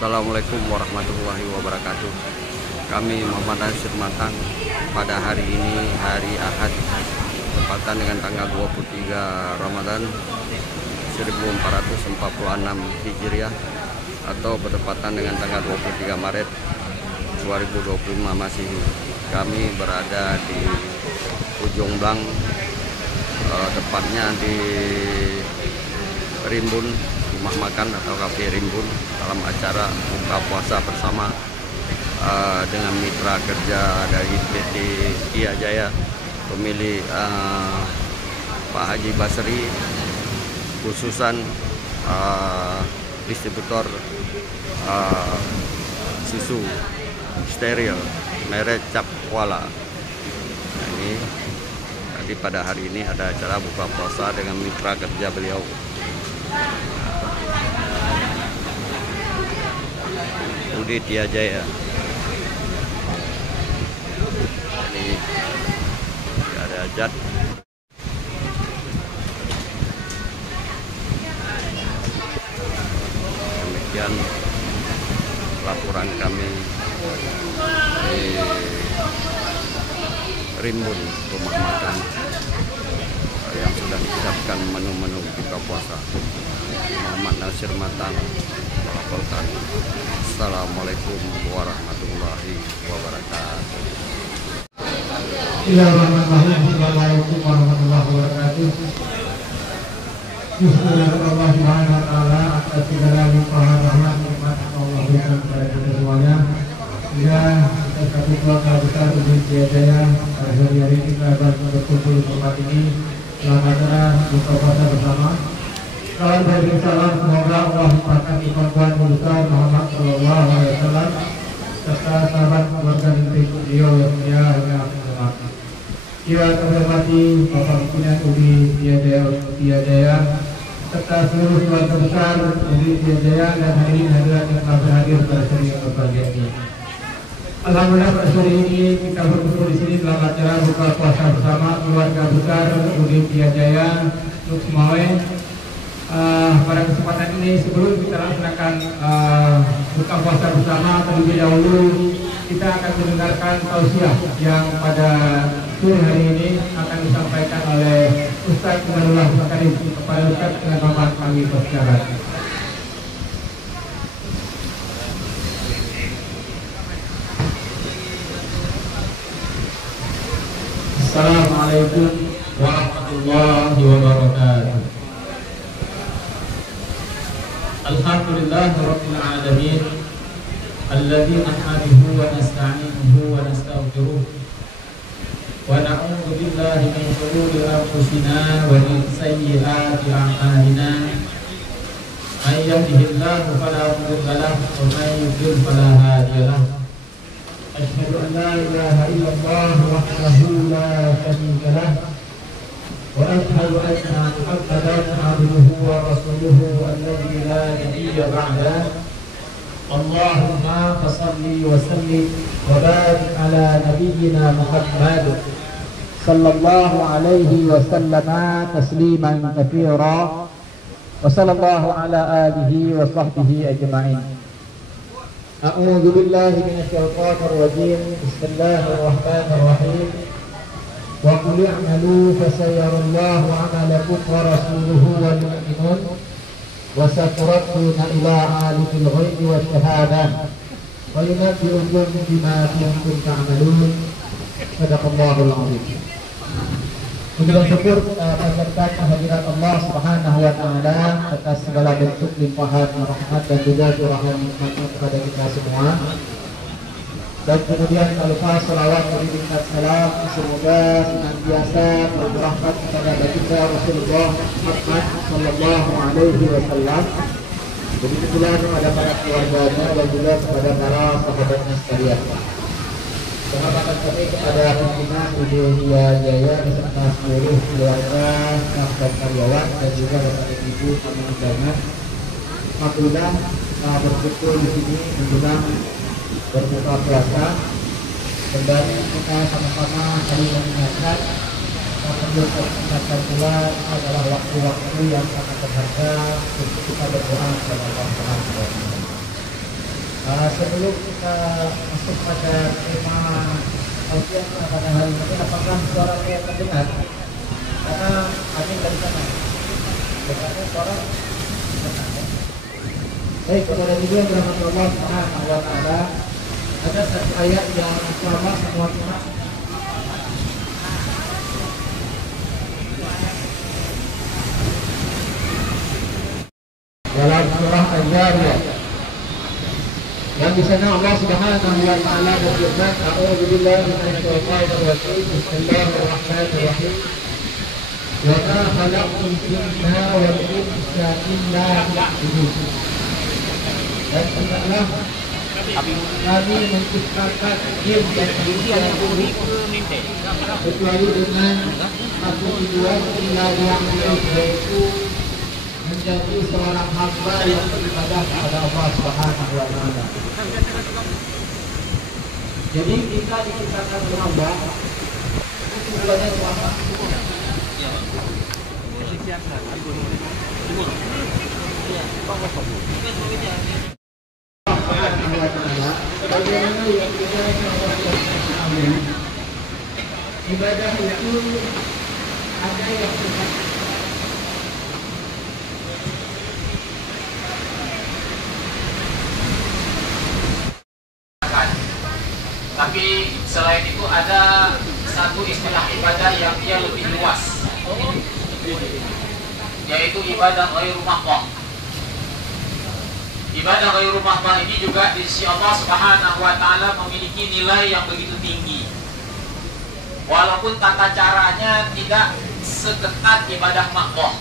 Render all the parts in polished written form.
Assalamualaikum warahmatullahi wabarakatuh. Kami Muhammad Nasir Matang pada hari ini hari Ahad tepatan dengan tanggal 23 Ramadan 1446 Hijriah atau bertepatan dengan tanggal 23 Maret 2025 Masehi. Kami berada di Ujung Blang, tepatnya di Rimbun, rumah makan atau kafe Rimbun, dalam acara buka puasa bersama dengan mitra kerja dari PT Kia Jaya, pemilik Pak Haji Basri, khususan distributor susu steril merek Capwala. Nah, ini tadi pada hari ini ada acara buka puasa dengan mitra kerja beliau. Udi Kia Jaya. Ini ada Jad. Demikian laporan kami di Rimbun, rumah makan yang sudah disiapkan menu-menu buka puasa. Muhammad Nasir Matang melaporkan. Assalamualaikum warahmatullahi wabarakatuh. Assalamualaikum warahmatullahi wabarakatuh. Bismillahirrahmanirrahim. Subhanahu wa ta'ala atas segala limpahan rahmat nikmat Allah berikan kepada kita semuanya. Dan atas satu keluarga besar Udi Kia Jaya pada hari kita berkumpul di tempat ini dalam acara buka puasa bersama. Salam dan salam semoga Allah limpahkan iman besar Muhammad Sallallahu Alaihi Wasallam serta sahabat keluarga inti beliau yang mulia hingga akhir zaman. Kita terhormati Bapak Pimpinan Udi Kia Jaya serta seluruh keluarga besar Udi Kia Jaya dan hadirin hadirat yang telah berhadir pada seri yang berbahagia ini. Alhamdulillah pada sore ini kita berkumpul di sini dalam acara buka puasa bersama keluarga besar Udi Kia Jaya untuk Semawe. Pada kesempatan ini sebelum kita laksanakan buka puasa bersama, terlebih dahulu kita akan mendengarkan tausiah yang pada sore hari ini akan disampaikan oleh Ustaz Imanullah Karim kepada Ustaz dengan Bapak kami persilakan. Assalamualaikum warahmatullahi wabarakatuh. Alhamdulillah rabbil alamin alladzi nahmaduhu wa nasta'inuhu wa nastaghfiruh wa na'udzu billahi min shururi anfusina wa min sayyiati a'malina. May yahdihillahu fala mudilla lahu wa may yudlil fala hadiya lahu. Asyhadu an la ilaha illallah wahdahu la syarika lahu وأشهد أن محمدا عبده ورسوله الذي لا نبي بعده. اللهم فصل وسلم وبارك على نبينا محمد صلى الله عليه وسلم تسليما كثيرا وصلى الله على آله وصحبه أجمعين. أعوذ بالله من الشيطان الرجيم. بسم الله الرحمن الرحيم. وَقُلْ اعْمَلُوا فَسَيَرَى اللَّهُ عَمَلَكُمْ وَرَسُولُهُ وَالْمُؤْمِنُونَ وَسَتُرَدُّونَ إِلَى عَالِمِ الْغَيْبِ وَالشَّهَادَةِ وَيُنَبِّئُكُم بِمَا كُنتُمْ تَعْمَلُونَ. Sadaqallahul azim. Puji dan syukur panjatkan kehadirat Allah Subhanahu wa taala atas segala bentuk limpahan rahmat dan juga curahan nikmatnya kepada kita semua. Dan kemudian tak lupa salawat dan salam semoga senantiasa berrahmat kepada baginda Rasulullah Muhammad Sallallahu Alaihi Wasallam. Begitu pula kepada para keluarganya dan juga kepada para sahabatnya sekalian. Penghormatan kami kepada pimpinan Udi Kia Jaya beserta seluruh keluarga, staf dan karyawan dan juga bapak ibu kami undangan. Alhamdulillah berkumpul di sini menjelang berbuka puasa. Kembali kita sama-sama saling mengingatkan perlu kita pula adalah waktu-waktu yang sangat berharga untuk kita berdoa kepada Allah Subhanahu wa taala. Sebelum kita masuk pada tema tausiah pada hari ini, apakah suara saya terdengar? Karena kami dari sana, karena suara terdengar. Baik, kepada juga Allah Subhanahu wa Ta'ala, ada satu ayat yang sama semua kita. Dalam surah Al-Jariyah, yang di sana Allah Subhanahu wa Ta'ala berfirman, "A'udzu billahi minasyaitonir rajim. Bismillahirrahmanirrahim. Wa ma khalaqtul jinna wal insa illa liya'budun." Dan tidaklah kami menciptakan jin dan manusia kecuali dengan satu tujuan, illa liya'budun, yaitu menjadi seorang hamba yang beribadah kepada Allah Subhanahu wa Ta'ala. Jadi kita diciptakan hamba tujuannya apa? Bagaimana yang kita ibadah itu ada yang tapi selain itu ada satu istilah ibadah yang dia lebih luas, yaitu ibadah ghairu mahdhah. Ibadah ghairu mahdhah ini juga di sisi Allah Subhanahu wa Ta'ala memiliki nilai yang begitu tinggi, walaupun tata caranya tidak seketat ibadah mahdhah.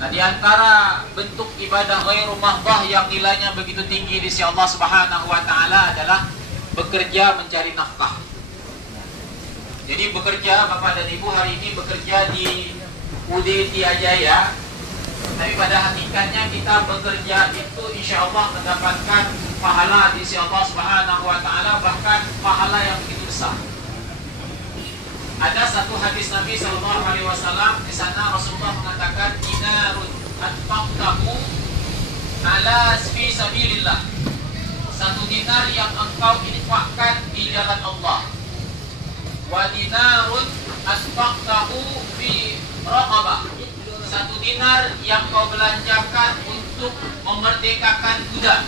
Nah, di antara bentuk ibadah ghairu mahdhah yang nilainya begitu tinggi di sisi Allah Subhanahu wa Ta'ala adalah bekerja mencari nafkah. Jadi bekerja, Bapak dan Ibu hari ini bekerja di UD Tia Jaya, tapi pada hakikatnya kita bekerja itu insya Allah mendapatkan pahala di sisi Allah Subhanahu wa Ta'ala, bahkan pahala yang begitu besar. Ada satu hadis Nabi SAW, di sana Rasulullah mengatakan, "Dinarun anfaqtahu ala fi sabilillah." Satu dinar yang engkau infakkan di jalan Allah. Wa dinarun asfaqtahu fi raqabah. Satu dinar yang kau belanjakan untuk memerdekakan budak.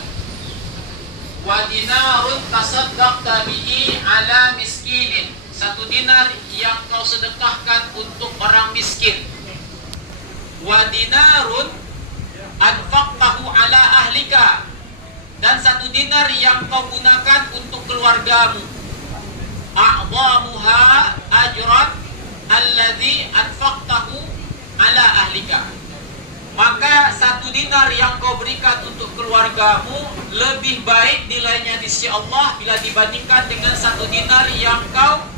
Wa dinarun tasaddaqta bihi ala miskinin. Satu dinar yang kau sedekahkan untuk orang miskin. Wa dinarun anfaqtahu ala ahlika. Dan satu dinar yang kau gunakan untuk keluargamu. A'dhamuha ajran alladhi anfaqtahu ala ahlika. Maka satu dinar yang kau berikan untuk keluargamu lebih baik nilainya di sisi Allah bila dibandingkan dengan satu dinar yang kau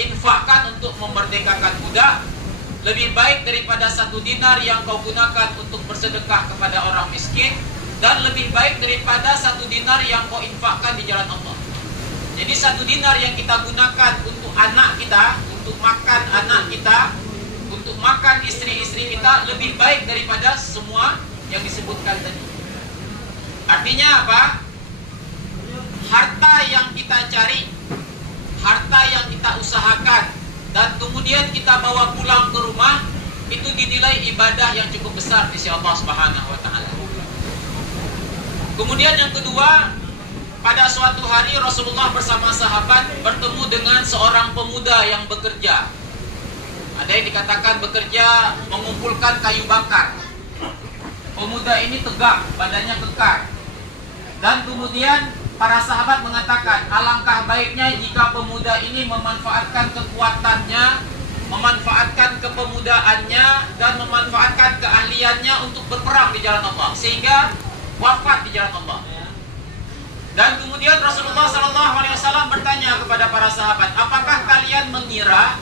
infakkan untuk memerdekakan budak. Lebih baik daripada satu dinar yang kau gunakan untuk bersedekah kepada orang miskin. Dan lebih baik daripada satu dinar yang kau infakkan di jalan Allah. Jadi satu dinar yang kita gunakan untuk anak kita, untuk makan anak kita, untuk makan istri-istri kita, lebih baik daripada semua yang disebutkan tadi. Artinya apa? Harta yang kita cari, harta yang kita usahakan, dan kemudian kita bawa pulang ke rumah, itu dinilai ibadah yang cukup besar di sisi Allah Subhanahu wa Ta'ala. Kemudian yang kedua, pada suatu hari Rasulullah bersama sahabat bertemu dengan seorang pemuda yang bekerja. Ada yang dikatakan bekerja mengumpulkan kayu bakar. Pemuda ini tegak, badannya kekar. Dan kemudian para sahabat mengatakan, alangkah baiknya jika pemuda ini memanfaatkan kekuatannya, memanfaatkan kepemudaannya, dan memanfaatkan keahliannya untuk berperang di jalan Allah, sehingga wafat di jalan Allah. Dan kemudian Rasulullah SAW bertanya kepada para sahabat, apakah kalian mengira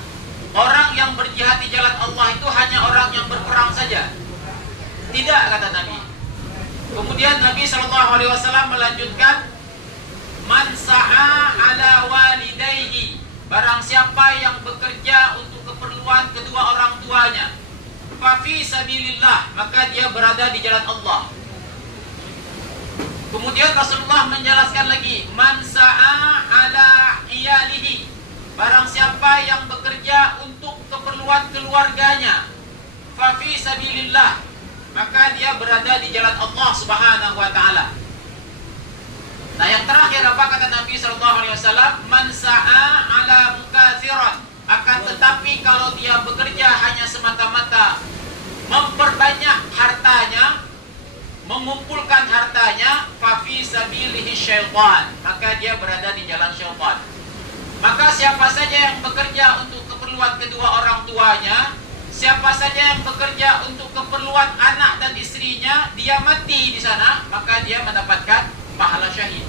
orang yang berjihad di jalan Allah itu hanya orang yang berperang saja? Tidak, kata Nabi. Kemudian Nabi SAW melanjutkan, man sa'a ala walidayhi, barang siapa yang bekerja untuk keperluan kedua orang tuanya, fa fi sabilillah, maka dia berada di jalan Allah. Kemudian Rasulullah menjelaskan lagi, man sa'a ala iyalihi, barang siapa yang bekerja untuk keperluan keluarganya, fa fi sabilillah, maka dia berada di jalan Allah Subhanahu wa taala. Nah, yang terakhir apa kata Nabi sallallahu alaihi wasallam? Man sa'a ala mukathiran, akan tetapi kalau dia bekerja hanya semata-mata memperbanyak hartanya, mengumpulkan hartanya, fa fi sabilihi syaitan, maka dia berada di jalan syaitan. Maka siapa saja yang bekerja untuk keperluan kedua orang tuanya, siapa saja yang bekerja untuk keperluan anak dan istrinya, dia mati di sana, maka dia mendapatkan pahala syahid.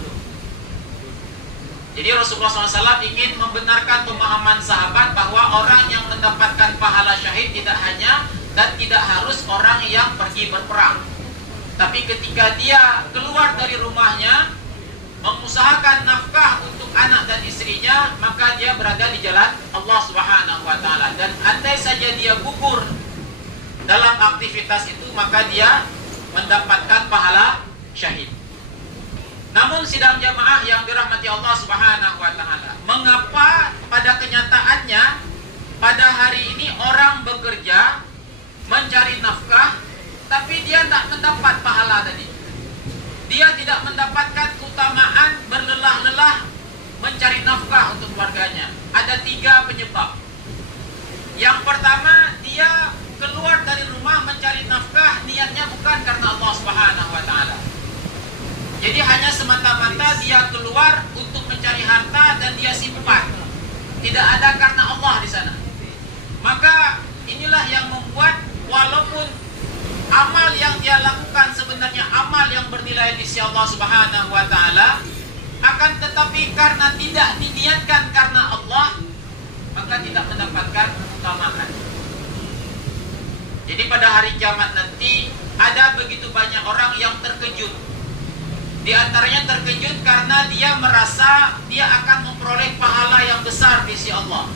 Jadi Rasulullah SAW ingin membenarkan pemahaman sahabat bahwa orang yang mendapatkan pahala syahid tidak hanya dan tidak harus orang yang pergi berperang, tapi ketika dia keluar dari rumahnya, mengusahakan nafkah untuk anak dan istrinya, maka dia berada di jalan Allah Subhanahu wa taala. Dan andai saja dia gugur dalam aktivitas itu, maka dia mendapatkan pahala syahid. Namun sidang jamaah yang dirahmati Allah Subhanahu wa taala, mengapa pada kenyataannya pada hari ini orang bekerja mencari nafkah, tapi dia tidak mendapat pahala tadi? Dia tidak mendapatkan keutamaan berlelah-lelah mencari nafkah untuk keluarganya. Ada 3 penyebab. Yang pertama, dia keluar dari rumah mencari nafkah, niatnya bukan karena Allah Subhanahu wa taala. Jadi hanya semata-mata dia keluar untuk mencari harta dan dia simpan. Tidak ada karena Allah di sana. Maka inilah yang membuat walaupun amal yang dia lakukan sebenarnya amal yang bernilai di sisi Allah Subhanahu wa taala, akan tetapi karena tidak diniatkan karena Allah, maka tidak mendapatkan keutamaan. Jadi pada hari kiamat nanti ada begitu banyak orang yang terkejut. Di antaranya terkejut karena dia merasa dia akan memperoleh pahala yang besar di sisi Allah.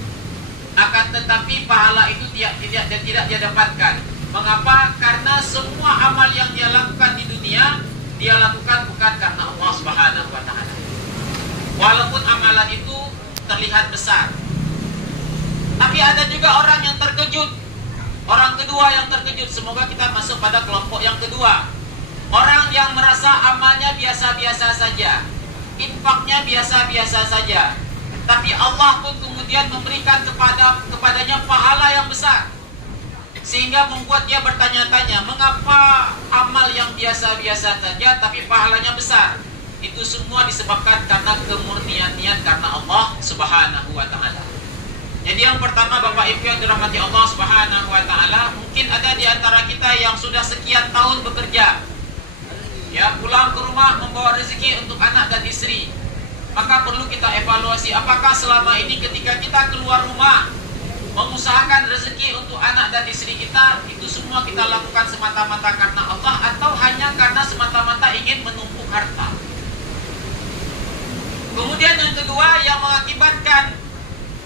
Akan tetapi pahala itu tidak dia dapatkan. Mengapa? Karena semua amal yang dia lakukan di dunia, dia lakukan bukan karena Allah Subhanahu wa taala. Walaupun amalan itu terlihat besar. Tapi ada juga orang yang terkejut. Orang kedua yang terkejut, semoga kita masuk pada kelompok yang kedua. Orang yang merasa amalnya biasa-biasa saja, infaknya biasa-biasa saja, tapi Allah pun kemudian memberikan kepadanya pahala yang besar, sehingga membuat dia bertanya-tanya, mengapa amal yang biasa-biasa saja tapi pahalanya besar? Itu semua disebabkan karena kemurnian niat karena Allah Subhanahu wa taala. Jadi yang pertama, Bapak Ibu yang dirahmati Allah Subhanahu wa taala, mungkin ada di antara kita yang sudah sekian tahun bekerja, ya, pulang ke rumah membawa rezeki untuk anak dan istri. Maka perlu kita evaluasi, apakah selama ini ketika kita keluar rumah mengusahakan rezeki untuk anak dan istri kita, itu semua kita lakukan semata-mata karena Allah, atau hanya karena semata-mata ingin menumpuk harta. Kemudian yang kedua, yang mengakibatkan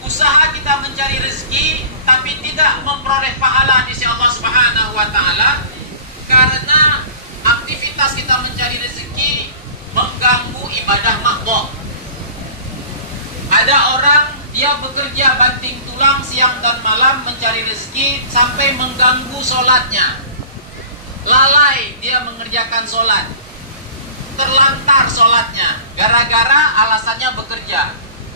usaha kita mencari rezeki tapi tidak memperoleh pahala di sisi Allah Subhanahu wa taala, karena aktivitas kita mencari rezeki mengganggu ibadah makhluk. Ada orang dia bekerja banting tulang siang dan malam mencari rezeki sampai mengganggu sholatnya. Lalai dia mengerjakan sholat, terlantar sholatnya gara-gara alasannya bekerja.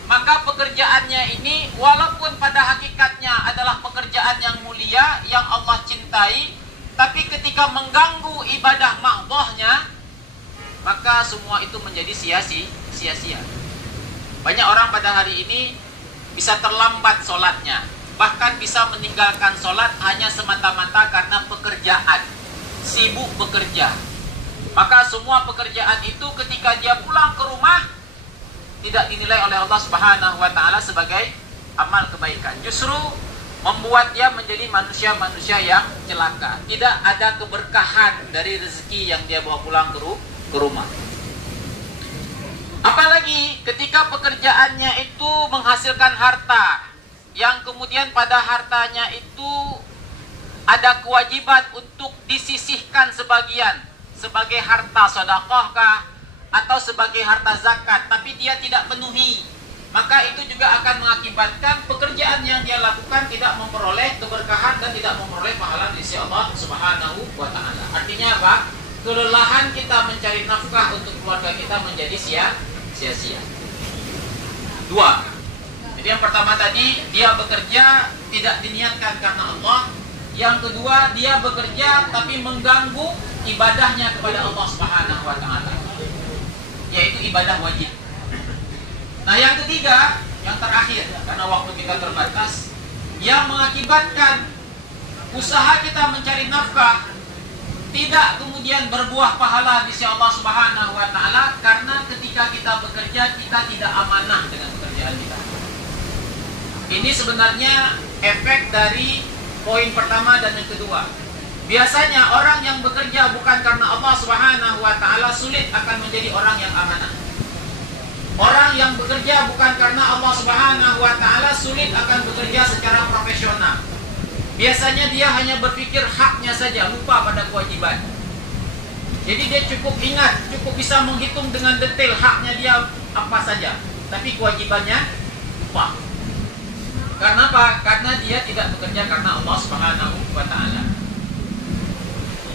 Maka pekerjaannya ini walaupun pada hakikatnya adalah pekerjaan yang mulia, yang Allah cintai, tapi ketika mengganggu ibadah makhluknya, maka semua itu menjadi sia-sia. Banyak orang pada hari ini bisa terlambat sholatnya, bahkan bisa meninggalkan sholat hanya semata-mata karena pekerjaan, sibuk bekerja. Maka semua pekerjaan itu ketika dia pulang ke rumah tidak dinilai oleh Allah Subhanahu wa taala sebagai amal kebaikan. Justru membuat dia menjadi manusia-manusia yang celaka. Tidak ada keberkahan dari rezeki yang dia bawa pulang ke rumah. Apalagi ketika pekerjaannya itu menghasilkan harta, yang kemudian pada hartanya itu ada kewajiban untuk disisihkan sebagian sebagai harta sedekah kah, atau sebagai harta zakat, tapi dia tidak penuhi, maka itu juga akan mengakibatkan pekerjaan yang dia lakukan tidak memperoleh keberkahan dan tidak memperoleh pahala di sisi Allah Subhanahu wa Ta'ala. Artinya apa? Kelelahan kita mencari nafkah untuk keluarga kita menjadi sia-sia. Dua. Jadi yang pertama tadi, dia bekerja tidak diniatkan karena Allah. Yang kedua, dia bekerja tapi mengganggu ibadahnya kepada Allah Subhanahu wa Ta'ala, yaitu ibadah wajib. Nah, yang ketiga, yang terakhir, karena waktu kita terbatas, yang mengakibatkan usaha kita mencari nafkah tidak kemudian berbuah pahala di sisi Allah Subhanahu wa Ta'ala, karena ketika kita bekerja kita tidak amanah dengan pekerjaan kita. Ini sebenarnya efek dari poin pertama dan yang kedua. Biasanya orang yang bekerja bukan karena Allah Subhanahu wa Ta'ala sulit akan menjadi orang yang amanah. Orang yang bekerja bukan karena Allah Subhanahu wa Ta'ala sulit akan bekerja secara profesional. Biasanya dia hanya berpikir haknya saja, lupa pada kewajiban. Jadi dia cukup ingat, cukup bisa menghitung dengan detail haknya dia apa saja, tapi kewajibannya lupa. Karena apa? Karena dia tidak bekerja karena Allah Subhanahu wa Ta'ala.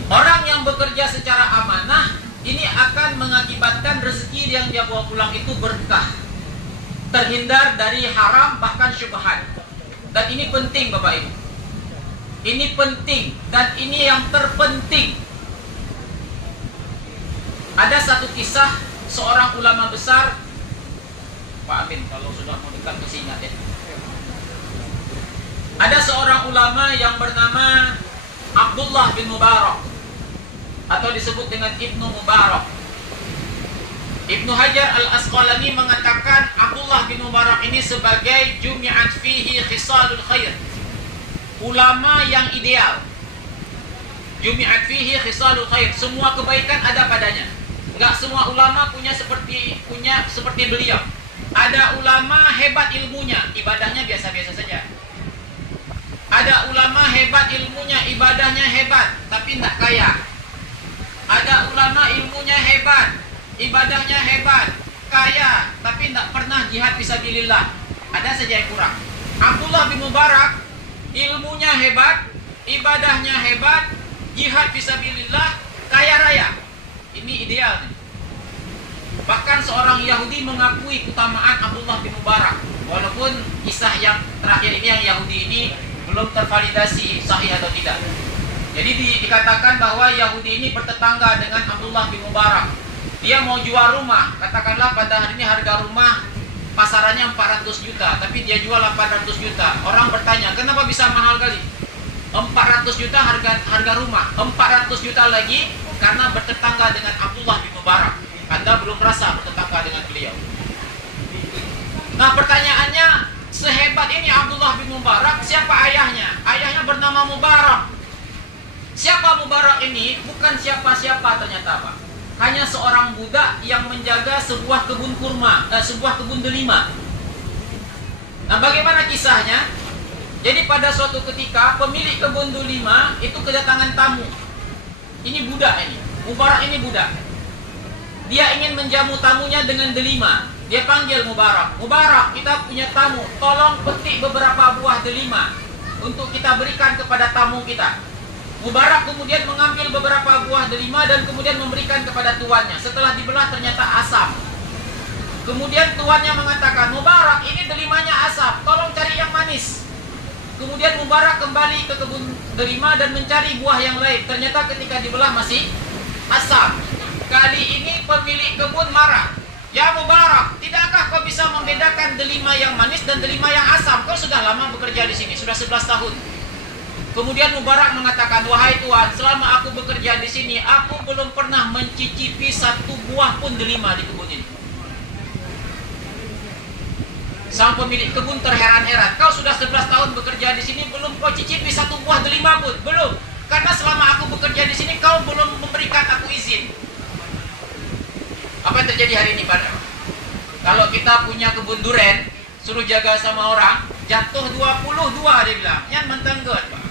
Orang yang bekerja secara amanah ini akan mengakibatkan rezeki yang dia bawa pulang itu berkah, terhindar dari haram bahkan syubhat. Dan ini penting Bapak Ibu. Ini penting dan ini yang terpenting. Ada satu kisah seorang ulama besar, Pak Amin kalau sudah mau dekat ke sini ya. Ada seorang ulama yang bernama Abdullah bin Mubarak, atau disebut dengan Ibnu Mubarak. Ibnu Hajar Al-Asqalani mengatakan Abdullah bin Mubarak ini sebagai jumi'at fihi khisalul khair, ulama yang ideal. Jumi'at fihi khisalul khair, semua kebaikan ada padanya. Enggak semua ulama punya seperti beliau. Ada ulama hebat ilmunya, ibadahnya biasa-biasa saja. Ada ulama hebat ilmunya, ibadahnya hebat, tapi tidak kaya. Ada ulama ilmunya hebat, ibadahnya hebat, kaya, tapi tidak pernah jihad fisabilillah. Ada saja yang kurang. Abdullah bin Mubarak ilmunya hebat, ibadahnya hebat, jihad fisabilillah, kaya raya. Ini ideal. Bahkan seorang Yahudi mengakui keutamaan Abdullah bin Mubarak, walaupun kisah yang terakhir ini yang Yahudi ini belum tervalidasi sahih atau tidak. Jadi dikatakan bahwa Yahudi ini bertetangga dengan Abdullah bin Mubarak. Dia mau jual rumah, katakanlah pada hari ini harga rumah pasarannya 400 juta, tapi dia jual 800 juta. Orang bertanya, kenapa bisa mahal kali? 400 juta harga rumah, 400 juta lagi karena bertetangga dengan Abdullah bin Mubarak. Anda belum merasa bertetangga dengan beliau. Nah, pertanyaannya, sehebat ini Abdullah bin Mubarak, siapa ayahnya? Ayahnya bernama Mubarak. Siapa Mubarak ini? Bukan siapa-siapa ternyata Pak. Hanya seorang budak yang menjaga sebuah kebun kurma, sebuah kebun delima. Nah, bagaimana kisahnya? Jadi pada suatu ketika pemilik kebun delima itu kedatangan tamu. Ini budak ini, Mubarak ini budak. Dia ingin menjamu tamunya dengan delima. Dia panggil Mubarak. Mubarak, kita punya tamu. Tolong petik beberapa buah delima untuk kita berikan kepada tamu kita. Mubarak kemudian mengambil beberapa buah delima dan kemudian memberikan kepada tuannya. Setelah dibelah ternyata asam. Kemudian tuannya mengatakan, Mubarak, ini delimanya asam, tolong cari yang manis. Kemudian Mubarak kembali ke kebun delima dan mencari buah yang lain. Ternyata ketika dibelah masih asam. Kali ini pemilik kebun marah. Ya Mubarak, tidakkah kau bisa membedakan delima yang manis dan delima yang asam? Kau sudah lama bekerja di sini, sudah 11 tahun. Kemudian Mubarak mengatakan, wahai Tuhan, selama aku bekerja di sini, aku belum pernah mencicipi satu buah pun delima di kebun ini. Sang pemilik kebun terheran-heran. Kau sudah 11 tahun bekerja di sini, belum kau cicipi satu buah delima pun? Belum. Karena selama aku bekerja di sini, kau belum memberikan aku izin. Apa yang terjadi hari ini, Pak? Kalau kita punya kebun duren, suruh jaga sama orang, jatuh 22 dia bilang. Yang mentenggut, Pak.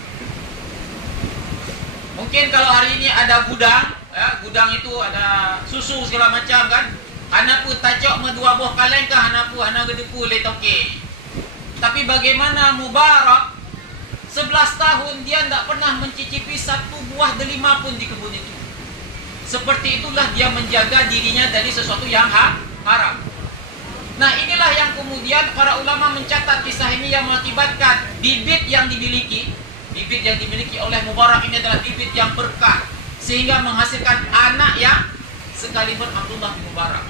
Mungkin kalau hari ini ada gudang, ya, gudang itu ada susu segala macam kan. Hana pun tacok dua buah kaleng kah, hana pun hana gedepu le toke. Tapi bagaimana Mubarak 11 tahun dia tidak pernah mencicipi satu buah delima pun di kebun itu. Seperti itulah dia menjaga dirinya dari sesuatu yang haram. Nah, inilah yang kemudian para ulama mencatat kisah ini yang mengakibatkan bibit yang dimiliki oleh Mubarak ini adalah bibit yang berkah, sehingga menghasilkan anak yang sekalipun Abdullah bin Mubarak.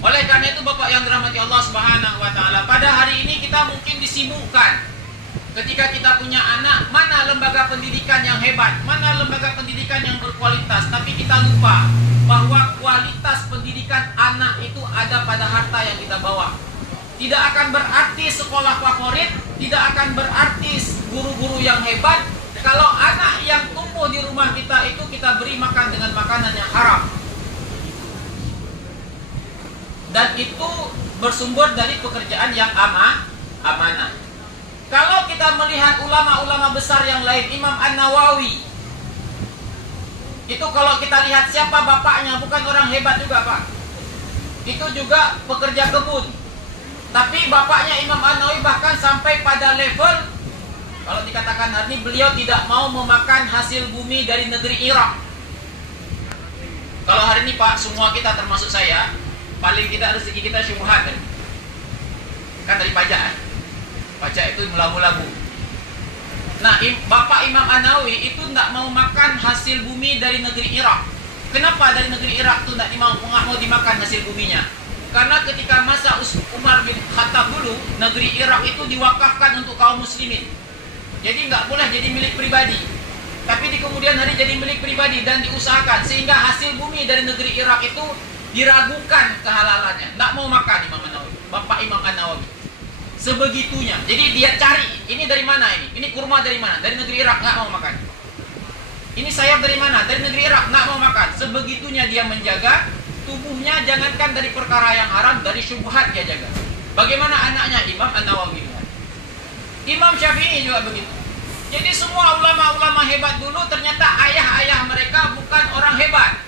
Oleh karena itu Bapak yang dirahmati Allah Subhanahu wa taala, pada hari ini kita mungkin disibukkan ketika kita punya anak, mana lembaga pendidikan yang hebat, mana lembaga pendidikan yang berkualitas, tapi kita lupa bahwa kualitas pendidikan anak itu ada pada harta yang kita bawa. Tidak akan berarti sekolah favorit, tidak akan berarti guru-guru yang hebat kalau anak yang tumbuh di rumah kita itu kita beri makan dengan makanan yang haram. Dan itu bersumber dari pekerjaan yang amanah. Kalau kita melihat ulama-ulama besar yang lain, Imam An-Nawawi, itu kalau kita lihat siapa bapaknya, bukan orang hebat juga Pak. Itu juga pekerja kebun. Tapi bapaknya Imam An-Nawawi bahkan sampai pada level, kalau dikatakan hari ini, beliau tidak mau memakan hasil bumi dari negeri Irak. Kalau hari ini Pak, semua kita termasuk saya, paling tidak rezeki kita syubhat kan dari pajak. Pajak itu mulabu-labu. Nah, Bapak Imam An-Nawawi itu tidak mau makan hasil bumi dari negeri Irak. Kenapa dari negeri Irak itu tidak mau dimakan hasil buminya? Karena ketika masa Umar bin Khattab dulu, negeri Irak itu diwakafkan untuk kaum muslimin. Jadi nggak boleh jadi milik pribadi. Tapi di kemudian hari jadi milik pribadi dan diusahakan sehingga hasil bumi dari negeri Irak itu diragukan kehalalannya. Tidak mau makan Imam An-Nawawi, Bapak Imam An-Nawawi. Sebegitunya. Jadi dia cari, ini dari mana ini? Ini kurma dari mana? Dari negeri Irak, nggak mau makan. Ini sayap dari mana? Dari negeri Irak, nggak mau makan. Sebegitunya dia menjaga tubuhnya, jangankan dari perkara yang haram, dari syubhat dia jaga. Bagaimana anaknya Imam An-Nawawi? Imam Syafi'i juga begitu. Jadi semua ulama-ulama hebat dulu ternyata ayah-ayah mereka bukan orang hebat,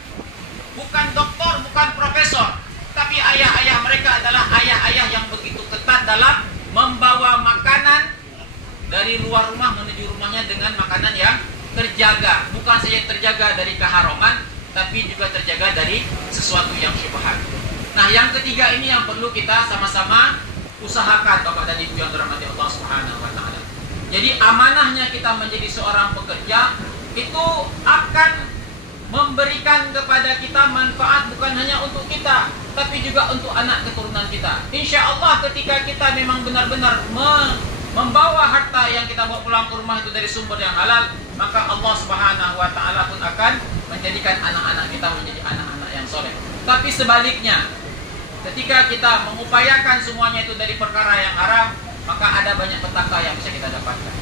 bukan doktor, bukan profesor, tapi ayah-ayah mereka adalah ayah-ayah yang begitu ketat dalam membawa makanan dari luar rumah menuju rumahnya dengan makanan yang terjaga. Bukan saja terjaga dari keharaman, tapi juga terjaga dari sesuatu yang syubhat. Nah, yang ketiga ini yang perlu kita sama-sama usahakan Bapak dan Ibu yang dirahmati Allah Subhanahu wa taala. Jadi amanahnya kita menjadi seorang pekerja itu akan memberikan kepada kita manfaat bukan hanya untuk kita, tapi juga untuk anak keturunan kita. Insya Allah ketika kita memang benar-benar membawa harta yang kita bawa pulang ke rumah itu dari sumber yang halal, maka Allah Subhanahu wa taala pun akan menjadikan anak-anak kita menjadi anak-anak yang soleh. Tapi sebaliknya, ketika kita mengupayakan semuanya itu dari perkara yang haram, maka ada banyak petaka yang bisa kita dapatkan.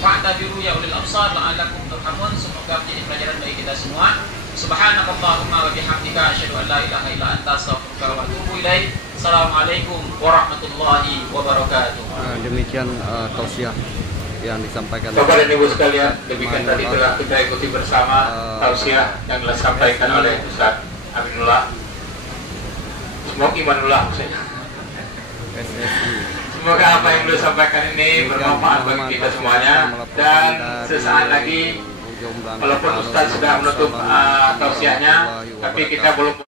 Fa'tabiru ya ulil absar la'allakum turhamun. Semoga menjadi pelajaran bagi kita semua. Subhanakallahumma wa bihamdika asyhadu an la ilaha illa anta astaghfiruka wa atubu ilaik. Assalamualaikum warahmatullahi wabarakatuh. Demikian tausiah yang disampaikan Bapak dan Ibu sekalian, demikian tadi telah kita ikuti bersama tausiah yang telah disampaikan oleh Ustaz Aminullah. Semoga imanullah maksudnya. Semoga apa yang beliau sampaikan ini bermanfaat bagi kita semuanya. Dan sesaat lagi, walaupun Ustaz sudah menutup tausiahnya, tapi kita belum